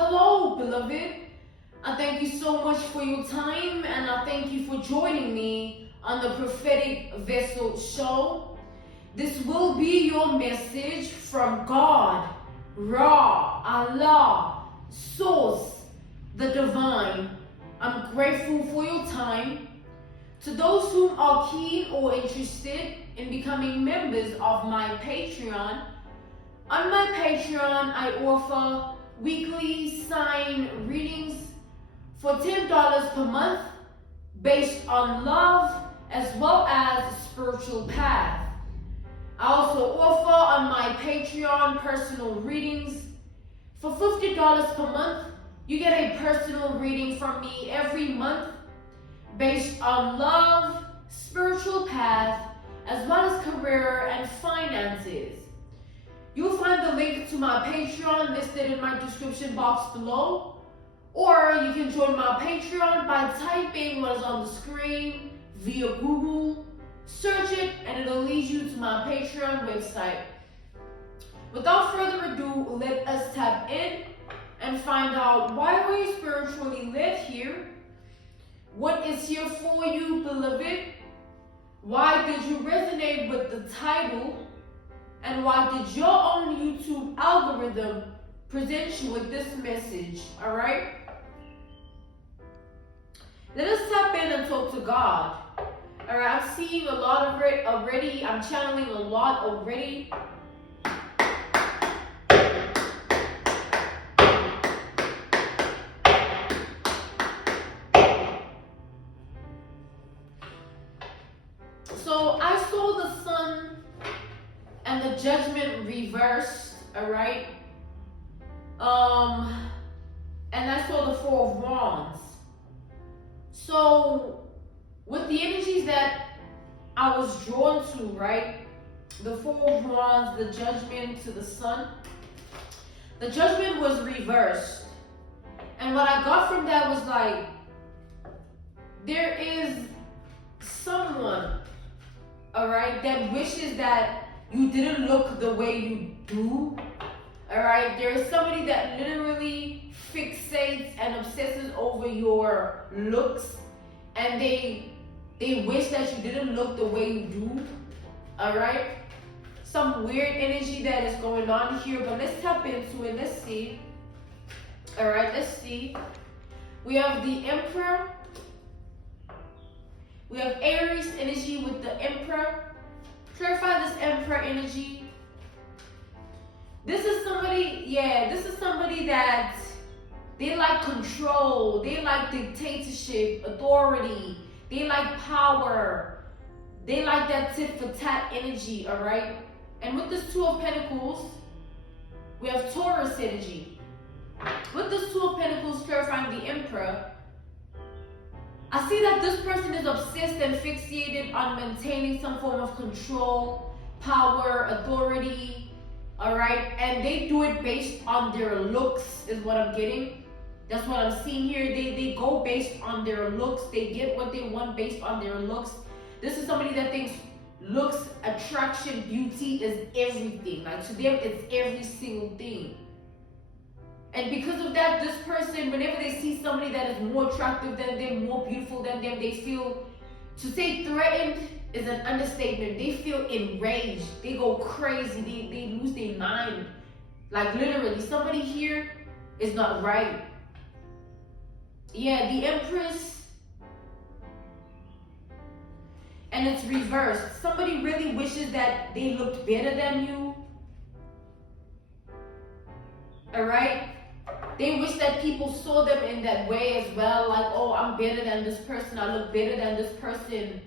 Hello, beloved. I thank you so much for your time, and I thank you for joining me on the Prophetic Vessel Show. This will be your message from God, Ra, Allah, Source, the Divine. I'm grateful for your time. To those who are keen or interested in becoming members of my Patreon, on my Patreon I offer weekly sign readings for $10 per month based on love as well as spiritual path. I also offer on my Patreon personal readings. For $50 per month, you get a personal reading from me every month based on love, spiritual path, as well as career and finances. You'll find the link to my Patreon listed in my description box below, or you can join my Patreon by typing what is on the screen via Google. Search it and it'll lead you to my Patreon website. Without further ado, let us tap in and find out why we spiritually led here. What is here for you, beloved? Why did you resonate with the title? And why did your own YouTube algorithm present you with this message? Alright? Let us tap in and talk to God. Alright, I'm seeing a lot of it already. I'm channeling a lot already. So I saw the sun and the judgment reversed, alright? And I saw the Four of Wands. So with the energies that I was drawn to, right? The Four of Wands, the judgment to the sun. The judgment was reversed. And what I got from that was like, there is someone, alright, that wishes that you didn't look the way you do. Alright, there is somebody that literally fixates and obsesses over your looks, and they wish that you didn't look the way you do. Alright, some weird energy that is going on here, but let's tap into it. Let's see. Alright, let's see. We have the Emperor. We have Aries energy with the Emperor. Clarify this Emperor energy. This is somebody, this is somebody that they like control, they like dictatorship, authority, they like power, they like that tit for tat energy, alright? And with this Two of Pentacles, we have Taurus energy. With this Two of Pentacles clarifying the Emperor, I see that this person is obsessed and fixated on maintaining some form of control, power, authority, alright? And they do it based on their looks, is what I'm getting. That's what I'm seeing here. They go based on their looks. They get what they want based on their looks. This is somebody that thinks looks, attraction, beauty is everything. Like to them, it's every single thing. And because of that, this person, whenever they see somebody that is more attractive than them, more beautiful than them, they feel, to say threatened is an understatement. They feel enraged. They go crazy. They lose their mind. Like literally, somebody here is not right. Yeah, the Empress. And it's reversed. Somebody really wishes that they looked better than you. Alright? They wish that people saw them in that way as well. Like, oh, I'm better than this person. I look better than this person.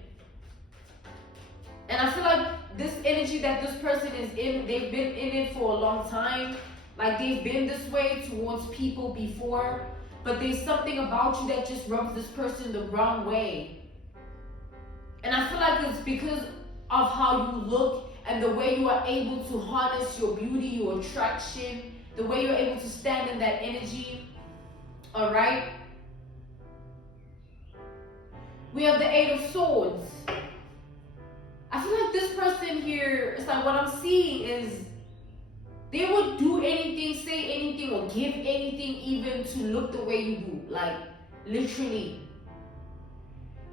And I feel like this energy that this person is in, they've been in it for a long time. Like they've been this way towards people before. But there's something about you that just rubs this person the wrong way. And I feel like it's because of how you look and the way you are able to harness your beauty, your attraction, the way you're able to stand in that energy. Alright? We have the Eight of Swords. I feel like this person here, it's like what I'm seeing is They would do anything, say anything, or give anything even to look the way you do. Like, literally.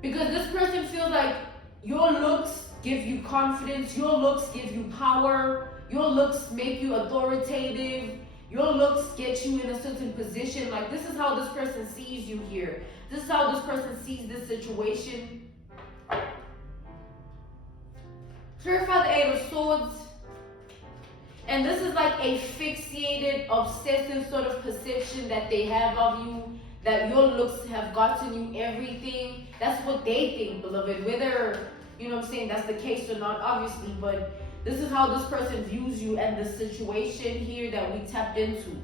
Because this person feels like your looks give you confidence, your looks give you power, your looks make you authoritative, your looks get you in a certain position. Like, this is how this person sees you here. This is how this person sees this situation. Clarify the Eight of Swords. And this is like a fixated, obsessive sort of perception that they have of you, that your looks have gotten you everything. That's what they think, beloved. Whether, you know what I'm saying, that's the case or not, obviously, but this is how this person views you and the situation here that we tapped into.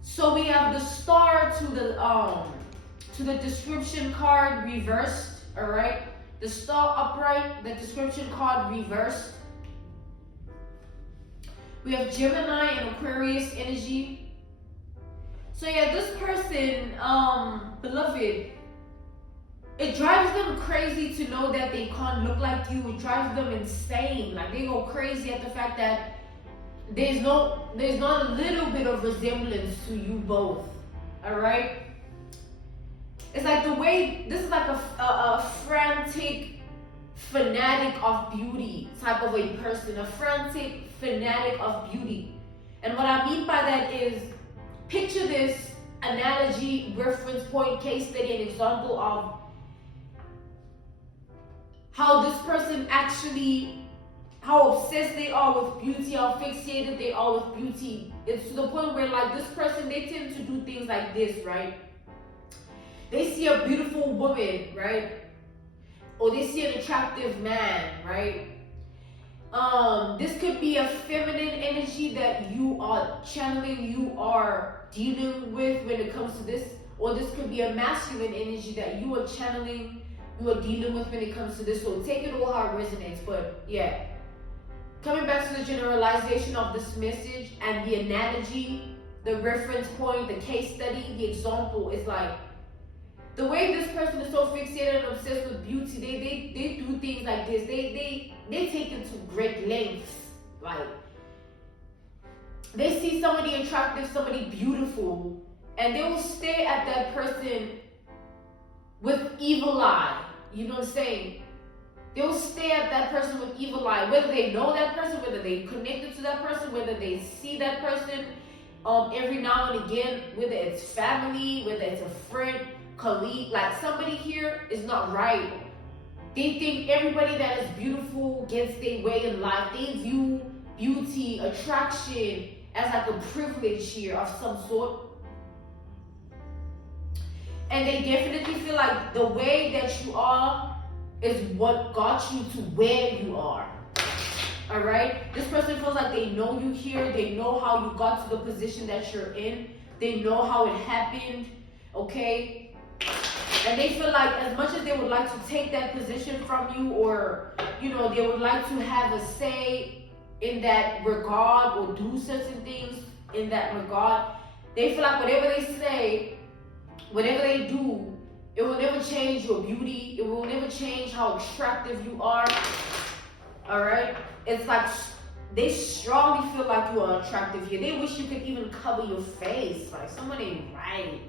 So we have the star to the description card reversed, all right? The star upright, the description card reversed. We have Gemini and Aquarius energy. So yeah, this person, beloved, it drives them crazy to know that they can't look like you. It drives them insane. Like, they go crazy at the fact that there's not a little bit of resemblance to you both. All right. It's like the way, this is like a frantic fanatic of beauty type of a person, a frantic fanatic of beauty. And what I mean by that is, picture this analogy, reference point, case study, an example of how this person actually, how obsessed they are with beauty, how fixated they are with beauty. It's to the point where, like, this person, they tend to do things like this, right? They see a beautiful woman, right? Or they see an attractive man, right? This could be a feminine energy that you are channeling, you are dealing with when it comes to this. Or this could be a masculine energy that you are channeling, you are dealing with when it comes to this. So take it all how it resonates. But yeah, coming back to the generalization of this message and the analogy, the reference point, the case study, the example is like, the way this person is so fixated and obsessed with beauty, they do things like this. They take it to great lengths. Like, they see somebody attractive, somebody beautiful, and they will stare at that person with evil eye. You know what I'm saying? They will stare at that person with evil eye. Whether they know that person, whether they connected to that person, whether they see that person every now and again, whether it's family, whether it's a friend, colleague, like, somebody here is not right. They think everybody that is beautiful gets their way in life. They view beauty, attraction as like a privilege here of some sort. And they definitely feel like the way that you are is what got you to where you are. All right? This person feels like they know you here. They know how you got to the position that you're in. They know how it happened. Okay? And they feel like as much as they would like to take that position from you, or, you know, they would like to have a say in that regard or do certain things in that regard, they feel like whatever they say, whatever they do, it will never change your beauty. It will never change how attractive you are. All right? It's like they strongly feel like you are attractive here. They wish you could even cover your face. Like, someone ain't right.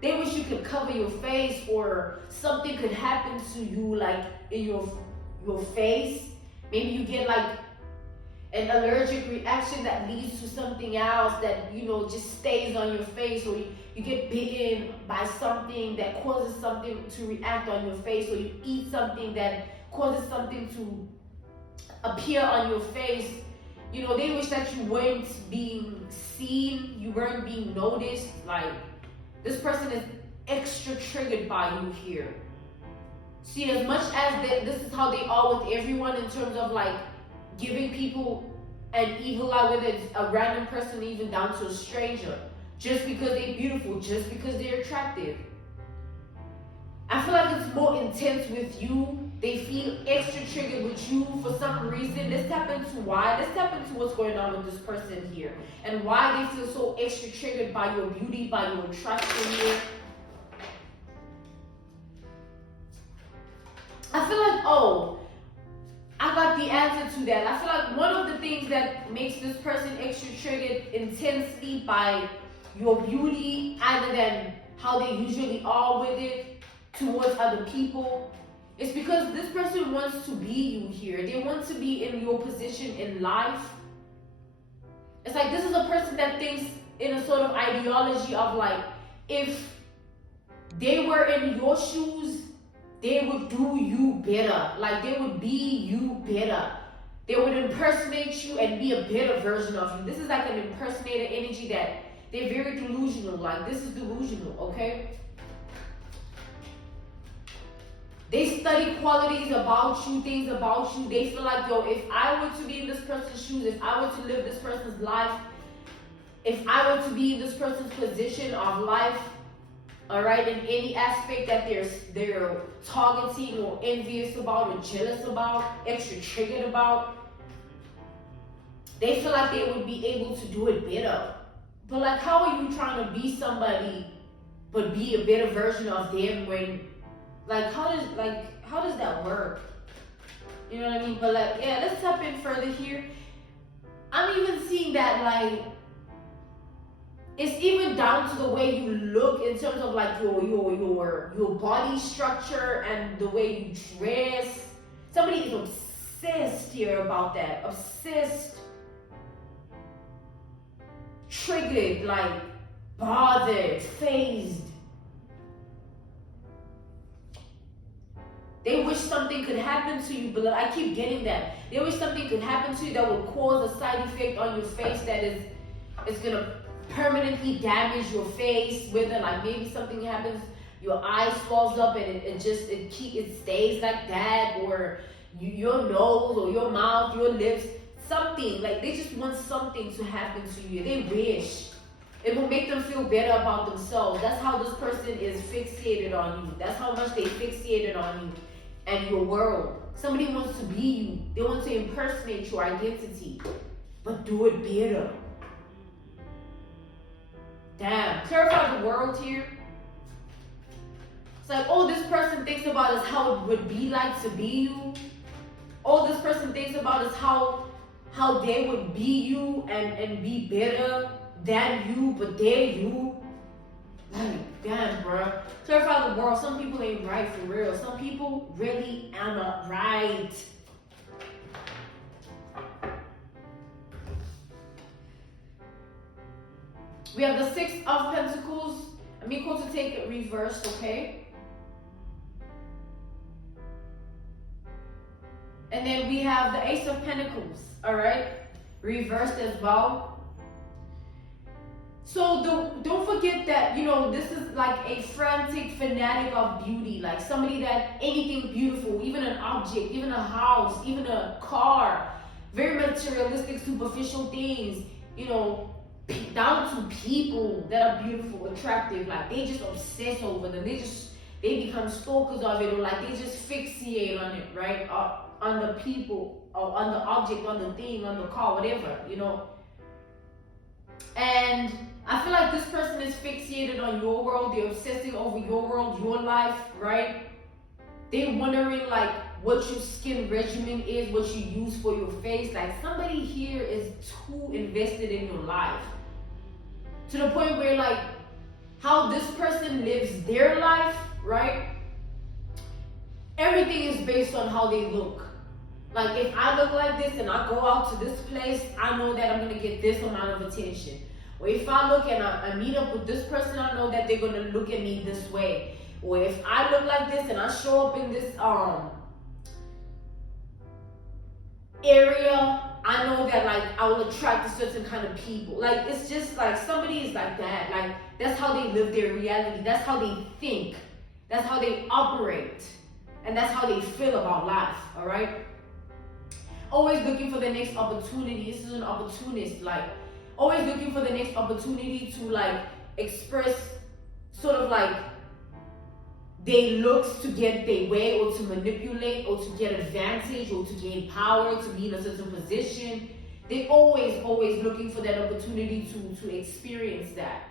They wish you could cover your face, or something could happen to you, like in your face. Maybe you get like an allergic reaction that leads to something else that, you know, just stays on your face, or you get bitten by something that causes something to react on your face, or you eat something that causes something to appear on your face. You know, they wish that you weren't being seen, you weren't being noticed. Like, this person is extra triggered by you here. See, as much as this is how they are with everyone in terms of like giving people an evil eye, whether it's a random person, even down to a stranger, just because they're beautiful, just because they're attractive. I feel like it's more intense with you. They feel extra triggered with you for some reason. Let's tap into why. Let's tap into what's going on with this person here, and why they feel so extra triggered by your beauty, by your attraction here. I feel like, I got the answer to that. I feel like one of the things that makes this person extra triggered intensely by your beauty, other than how they usually are with it towards other people, is because this person wants to be you here. They want to be in your position in life. It's like this is a person that thinks in a sort of ideology of like, if they were in your shoes, they would do you better. Like they would be you better. They would impersonate you and be a better version of you. This is like an impersonator energy that they're very delusional. Like this is delusional, okay? They study qualities about you, things about you. They feel like, yo, if I were to be in this person's shoes, if I were to live this person's life, if I were to be in this person's position of life, all right, in any aspect that they're targeting or envious about or jealous about, extra triggered about, they feel like they would be able to do it better. But like, how are you trying to be somebody but be a better version of them when, like, how does that work? You know what I mean? But like, yeah, let's tap in further here. I'm even seeing that like, it's even down to the way you look in terms of like your body structure and the way you dress. Somebody is obsessed here about that. Obsessed. Triggered, like bothered, fazed. They wish something could happen to you, but I keep getting that. They wish something could happen to you that will cause a side effect on your face that is gonna permanently damage your face, whether like maybe something happens, your eye swells up and it stays like that, or your nose or your mouth, your lips, something. Like they just want something to happen to you. They wish. It will make them feel better about themselves. That's how this person is fixated on you. That's how much they fixated on you and your world. Somebody wants to be you. They want to impersonate your identity, but do it better. Damn, clarify the world here. It's like, oh, this person thinks about is how it would be like to be you. All this person thinks about is how they would be you and be better than you, but they're you. Like, damn, bro. Clarify the world. Some people ain't right for real. Some people really are not right. We have the Six of Pentacles. I'm equal to take it reversed, okay? And then we have the Ace of Pentacles, all right? Reversed as well. So don't forget that, you know, this is like a frantic fanatic of beauty. Like somebody that anything beautiful, even an object, even a house, even a car. Very materialistic, superficial things, you know, down to people that are beautiful, attractive. Like they just obsess over them. They become stalkers of it, or like they just fixate on it, right? On the people, or on the object, on the thing, on the car, whatever, you know. And I feel like this person is fixated on your world. They're obsessing over your world, your life, right? They're wondering like what your skin regimen is, what you use for your face. Like somebody here is too invested in your life, to the point where like how this person lives their life, right? Everything is based on how they look. Like if I look like this and I go out to this place, I know that I'm gonna get this amount of attention. Or if I look and I meet up with this person, I know that they're gonna look at me this way. Or if I look like this and I show up in this area, I know that like I will attract a certain kind of people. Like it's just like somebody is like that. Like that's how they live their reality. That's how they think. That's how they operate. And that's how they feel about life, all right? Always looking for the next opportunity. This is an opportunist, like always looking for the next opportunity to like express sort of like their looks to get their way, or to manipulate, or to get advantage, or to gain power, to be in a certain position. They're always looking for that opportunity to experience that.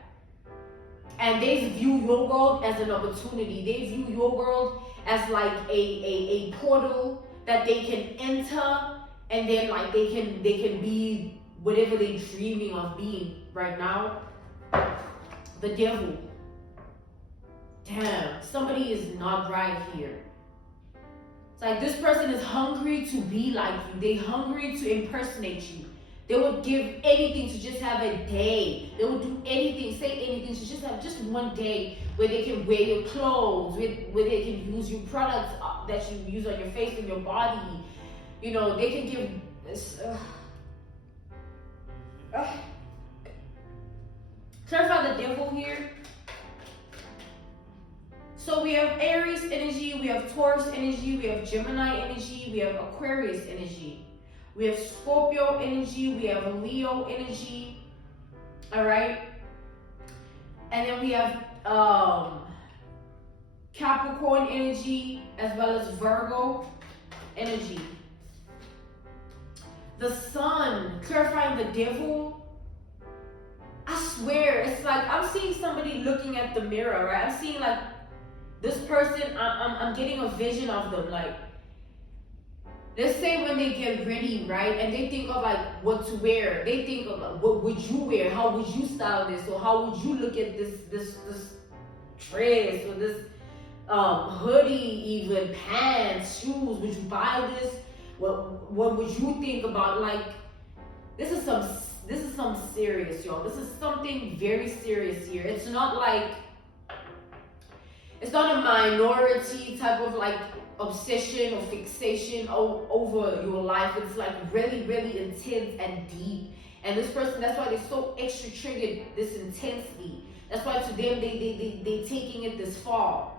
And they view your world as an opportunity. They view your world as like a portal that they can enter, and then like they can be whatever they're dreaming of being right now. The devil. Damn, somebody is not right here. It's like this person is hungry to be like you. They're hungry to impersonate you. They would give anything to just have a day. They would do anything, say anything to just have just one day where they can wear your clothes, where they can use your products that you use on your face and your body. You know, they can give this. Clarify the devil here. So we have Aries energy, we have Taurus energy, we have Gemini energy, we have Aquarius energy. We have Scorpio energy, we have Leo energy, all right? And then we have Capricorn energy as well as Virgo energy. The sun, clarifying the devil. I swear, it's like I'm seeing somebody looking at the mirror, right? I'm seeing like this person, I'm getting a vision of them, like, let's say when they get ready, right, and they think of like what to wear, they think of like, what would you wear, how would you style this, or how would you look at this dress, or this hoodie, even pants, shoes, would you buy this, what would you think about, like, this is some serious, y'all. This is something very serious here. It's not like, it's not a minority type of like obsession or fixation over your life. It's like really, really intense and deep. And this person, that's why they're so extra triggered this intensely. That's why to them, they taking it this far.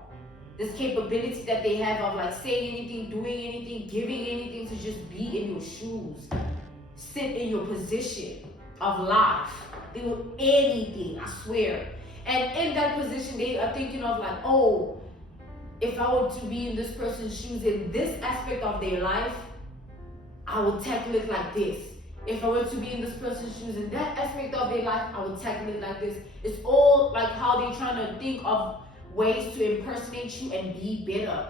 This capability that they have of like saying anything, doing anything, giving anything to just be in your shoes. Sit in your position of life. They will anything, I swear. And in that position, they are thinking of like, oh, if I were to be in this person's shoes in this aspect of their life, I would tackle it like this. If I were to be in this person's shoes in that aspect of their life, I would tackle it like this. It's all like how they're trying to think of ways to impersonate you and be better.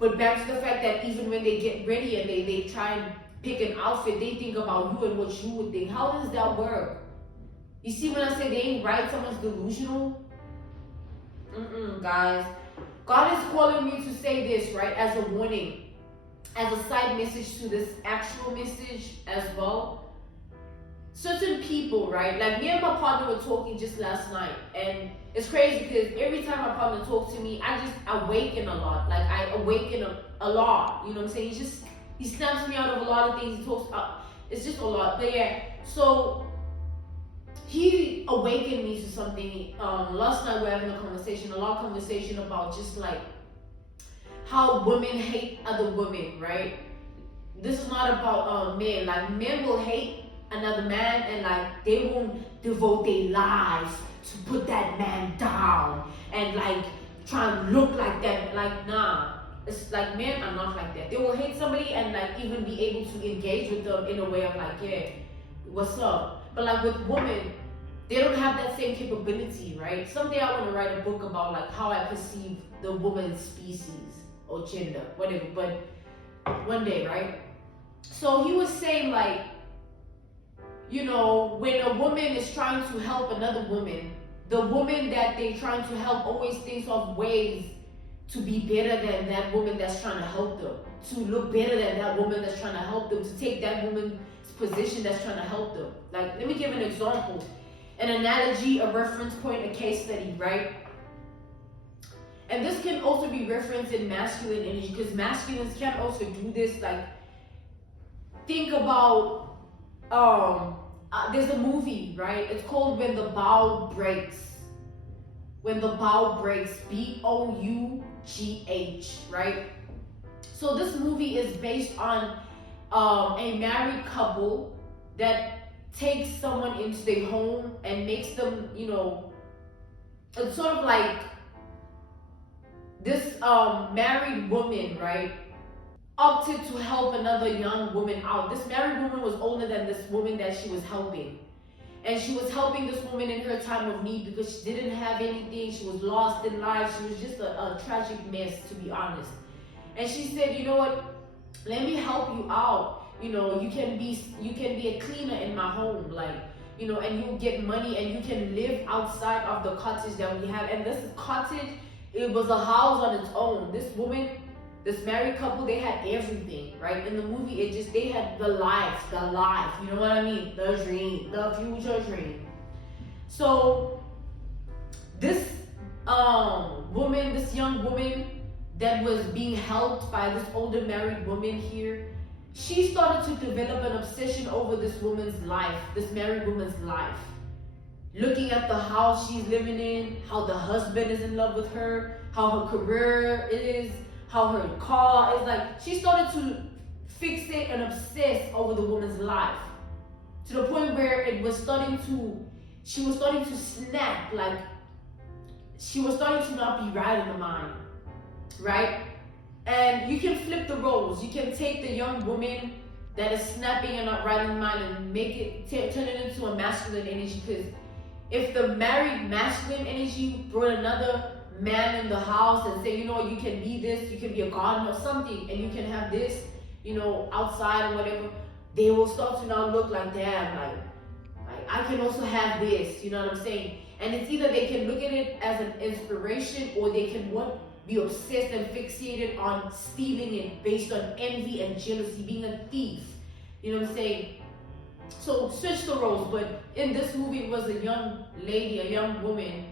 But back to the fact that even when they get ready and they try and pick an outfit, they think about you and what you would think. How does that work? You see when I say they ain't right, someone's delusional? Guys. God is calling me to say this, right, as a warning, as a side message to this actual message as well. Certain people, right, like me and my partner were talking just last night, and it's crazy because every time my partner talks to me, I just awaken a lot. Like I awaken a lot, you know what I'm saying? He snaps me out of a lot of things. He talks up. It's just a lot. But yeah, so he awakened me to something. Last night we were having a long conversation about just like how women hate other women, right? This is not about men. Like men will hate another man and like they won't devote their lives to put that man down and like try and look like that. Like nah. It's like men are not like that. They will hate somebody and like even be able to engage with them in a way of like, yeah, what's up? But like with women, they don't have that same capability, right? Someday I want to write a book about like how I perceive the woman's species or gender, whatever, but one day, right? So he was saying like, you know, when a woman is trying to help another woman, the woman that they're trying to help always thinks of ways to be better than that woman that's trying to help them, to look better than that woman that's trying to help them, to take that woman's position that's trying to help them. Like, let me give an example, an analogy, a reference point, a case study, right? And this can also be referenced in masculine energy, because masculines can also do this. Like, think about, there's a movie, right? It's called When the Bow Breaks. When the Bow Breaks, Bough, right? So this movie is based on a married couple that takes someone into their home and makes them, you know, it's sort of like this married woman, right, opted to help another young woman out. This married woman was older than this woman that she was helping. And she was helping this woman in her time of need because she didn't have anything. She was lost in life. She was just a tragic mess, to be honest. And she said, you know what? let me help you out. You can be a cleaner in my home, like, and you get money and you can live outside of the cottage that we have. And this cottage, it was a house on its own. This woman, this married couple, they had everything, right? In the movie, they had the life, you know what I mean? The dream, the future dream. So this woman, this young woman that was being helped by this older married woman here, she started to develop an obsession over this woman's life, this married woman's life. Looking at the house she's living in, how the husband is in love with her, how her career is, how her car is. Like, she started to fixate and obsess over the woman's life, to the point where she was starting to snap, like she was starting to not be right in the mind, right? And you can flip the roles. You can take the young woman that is snapping and not right in the mind and turn it into a masculine energy. Because if the married masculine energy brought another man in the house and say, you can be this, you can be a gardener or something, and you can have this, outside or whatever, they will start to now look like, damn, like I can also have this, you know what I'm saying? And it's either they can look at it as an inspiration, or they can be obsessed and fixated on stealing it based on envy and jealousy, being a thief. You know what I'm saying? So switch the roles. But in this movie, it was a young lady, a young woman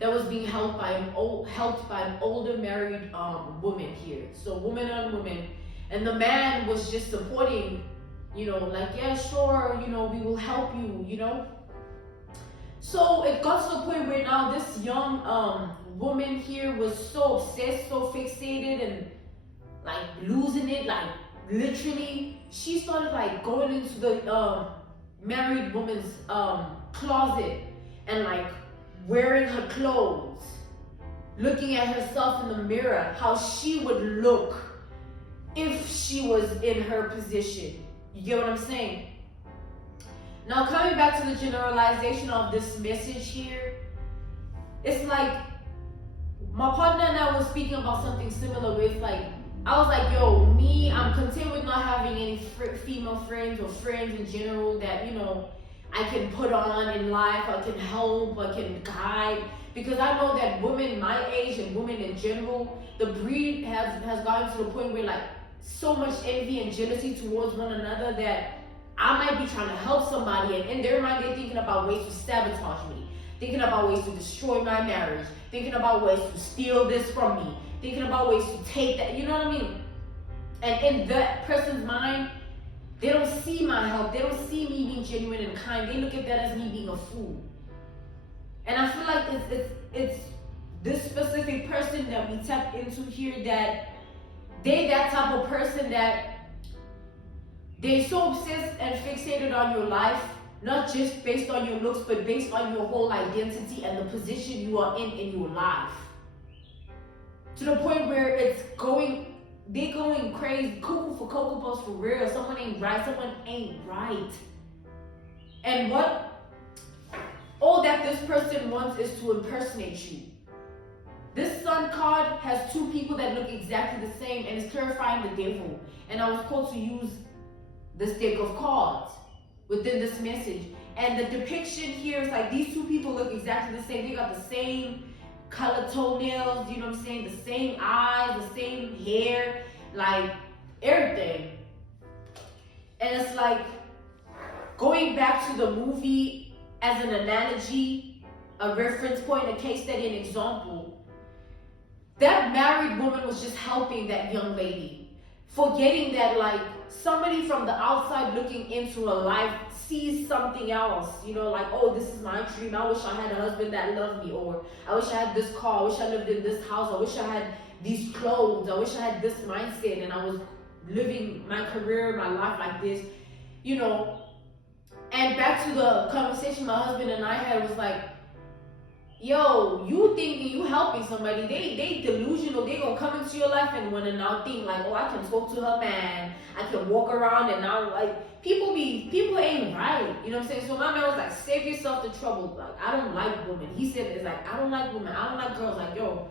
that was being helped by an older married woman here. So woman on woman, and the man was just supporting. Like, yeah, sure, we will help you. So it got to the point where now this young woman here was so obsessed, so fixated, and like losing it, like literally, she started like going into the married woman's closet and like wearing her clothes, looking at herself in the mirror, how she would look if she was in her position. You get what I'm saying? Now, coming back to the generalization of this message here, it's like my partner and I were speaking about something similar with, like, I was like, yo, I'm content with not having any female friends or friends in general that, I can put on in life, I can help, I can guide. Because I know that women my age and women in general, the breed has gotten to the point where, like, so much envy and jealousy towards one another that I might be trying to help somebody, and in their mind they're thinking about ways to sabotage me, thinking about ways to destroy my marriage, thinking about ways to steal this from me, thinking about ways to take that, you know what I mean? And in that person's mind, they don't see my help, they don't see me being genuine and kind, they look at that as me being a fool. And I feel like it's this specific person that we tap into here, that they that type of person that they're so obsessed and fixated on your life, not just based on your looks, but based on your whole identity and the position you are in your life. To the point where they're going crazy, cuckoo for Cocoa Puffs for real. Someone ain't right. And all that this person wants is to impersonate you. This sun card has two people that look exactly the same, and it's clarifying the devil. And I was called to use this deck of cards within this message. And the depiction here is like these two people look exactly the same. They got the same color toenails, you know what I'm saying? The same eyes, the same hair, like everything. And it's like going back to the movie as an analogy, a reference point, a case study, an example. That married woman was just helping that young lady, forgetting that, like, somebody from the outside looking into her life sees something else, like, oh, this is my dream. I wish I had a husband that loved me, or I wish I had this car, I wish I lived in this house, I wish I had these clothes, I wish I had this mindset, and I was living my career, my life like this, And back to the conversation my husband and I had was like, yo, you thinking you helping somebody, they delusional, they gonna come into your life and wanna now think like, oh, I can talk to her man, I can walk around, and now, like, people ain't right, you know what I'm saying? So my man was like, save yourself the trouble, like, I don't like women. He said, it's like, I don't like women, I don't like girls, like, yo,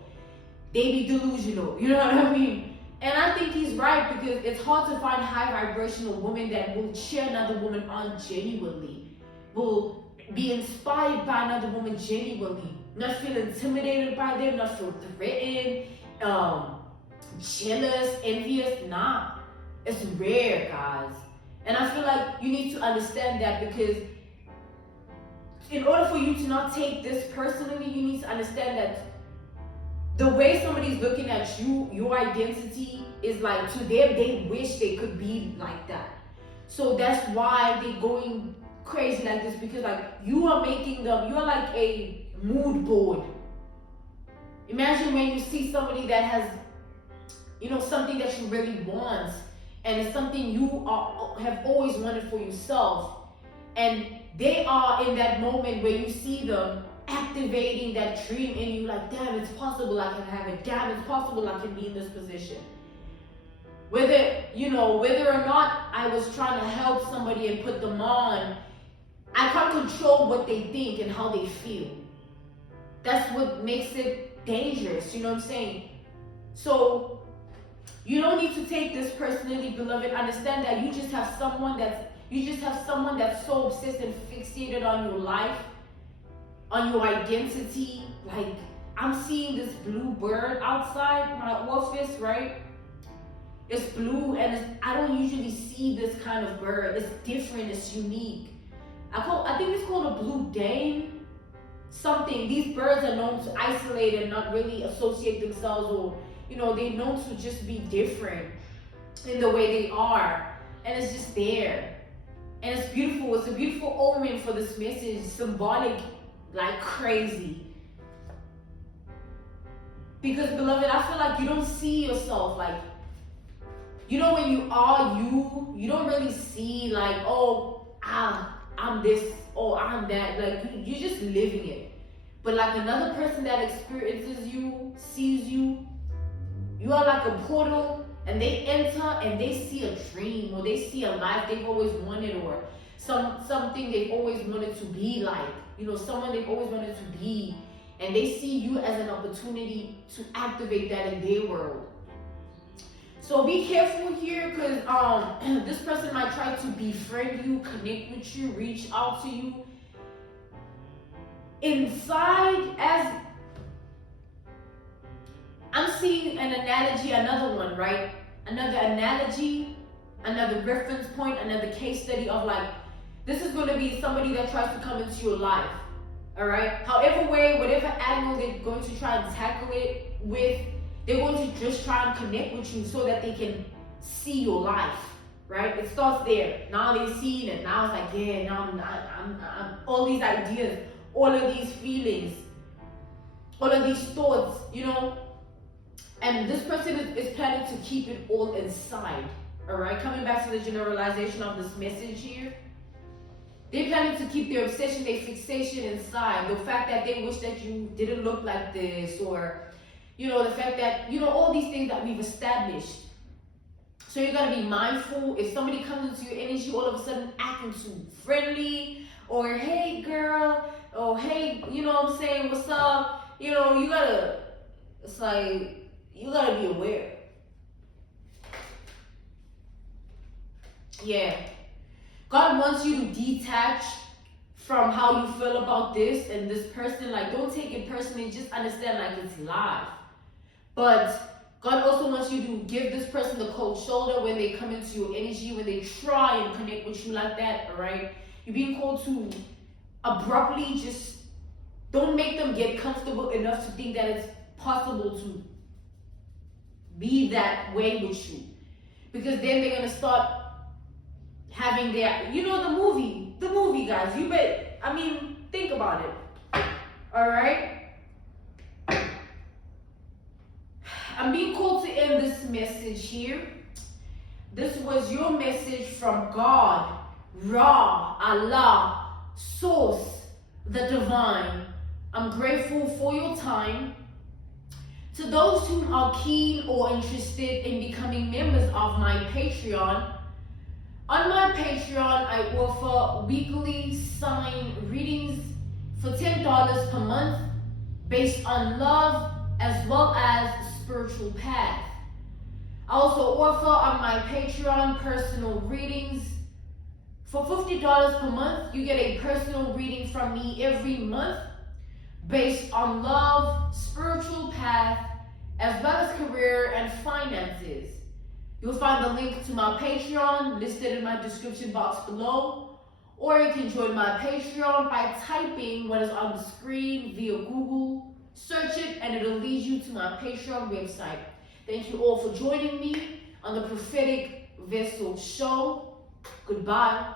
they be delusional, you know what I mean? And I think he's right, because it's hard to find high vibrational women that will cheer another woman on genuinely, will be inspired by another woman genuinely, not feel intimidated by them, not feel threatened, jealous, envious. Nah, it's rare, guys. And I feel like you need to understand that, because in order for you to not take this personally, you need to understand that the way somebody's looking at you, your identity is like, to them, they wish they could be like that. So that's why they're going crazy like this, because like you are making them, you're like a mood board. Imagine when you see somebody that has, something that you really want, and it's something you have always wanted for yourself, and they are in that moment where you see them activating that dream in you, like, damn, it's possible I can have it, damn, it's possible I can be in this position. Whether or not I was trying to help somebody and put them on, I can't control what they think and how they feel. That's what makes it dangerous, you know what I'm saying? So you don't need to take this personally, beloved. Understand that you just have someone that's so obsessed and fixated on your life, on your identity. Like, I'm seeing this blue bird outside my office, right? It's blue, and I don't usually see this kind of bird. It's different, it's unique. I think it's called a blue dame. Something. These birds are known to isolate and not really associate themselves, or they're known to just be different in the way they are. And it's just there. And it's beautiful. It's a beautiful omen for this message. Symbolic like crazy. Because, beloved, I feel like you don't see yourself like, when you are you don't really see like, oh, I'm this, or I'm that. Like, you're just living it. But like another person that experiences you, sees you, you are like a portal, and they enter and they see a dream, or they see a life they've always wanted, or something they've always wanted to be like, someone they've always wanted to be, and they see you as an opportunity to activate that in their world. So be careful here, because this person might try to befriend you, connect with you, reach out to you. Inside, as I'm seeing an analogy, another one, right? Another analogy, another reference point, another case study of like, this is going to be somebody that tries to come into your life, all right? However way, whatever angle they're going to try and tackle it with, they're going to just try and connect with you so that they can see your life, right? It starts there. Now they're seeing it. Now it's like, yeah, now I'm all these ideas, all of these feelings, all of these thoughts, and this person is planning to keep it all inside, all right? Coming back to the generalization of this message here, they're planning to keep their obsession, their fixation inside. The fact that they wish that you didn't look like this, or the fact that, all these things that we've established. So you gotta be mindful. If somebody comes into your energy, all of a sudden acting too friendly, or hey girl, or hey, what I'm saying, what's up? You gotta be aware. Yeah. God wants you to detach from how you feel about this and this person. Like, don't take it personally, just understand like it's live. But God also wants you to give this person the cold shoulder when they come into your energy, when they try and connect with you like that, all right? You're being called to abruptly just don't make them get comfortable enough to think that it's possible to be that way with you. Because then they're going to start having their, the movie, guys. Think about it. All right? I'm being called to end this message here. This was your message from God, Ra, Allah, Source, the Divine. I'm grateful for your time. To those who are keen or interested in becoming members of my Patreon, on my Patreon, I offer weekly sign readings for $10 per month based on love as well as spiritual path. I also offer on my Patreon personal readings. For $50 per month, you get a personal reading from me every month based on love, spiritual path, as well as career and finances. You'll find the link to my Patreon listed in my description box below, or you can join my Patreon by typing what is on the screen via Google. Search it and it'll lead you to my Patreon website. Thank you all for joining me on the Prophetic Vessel Show. Goodbye.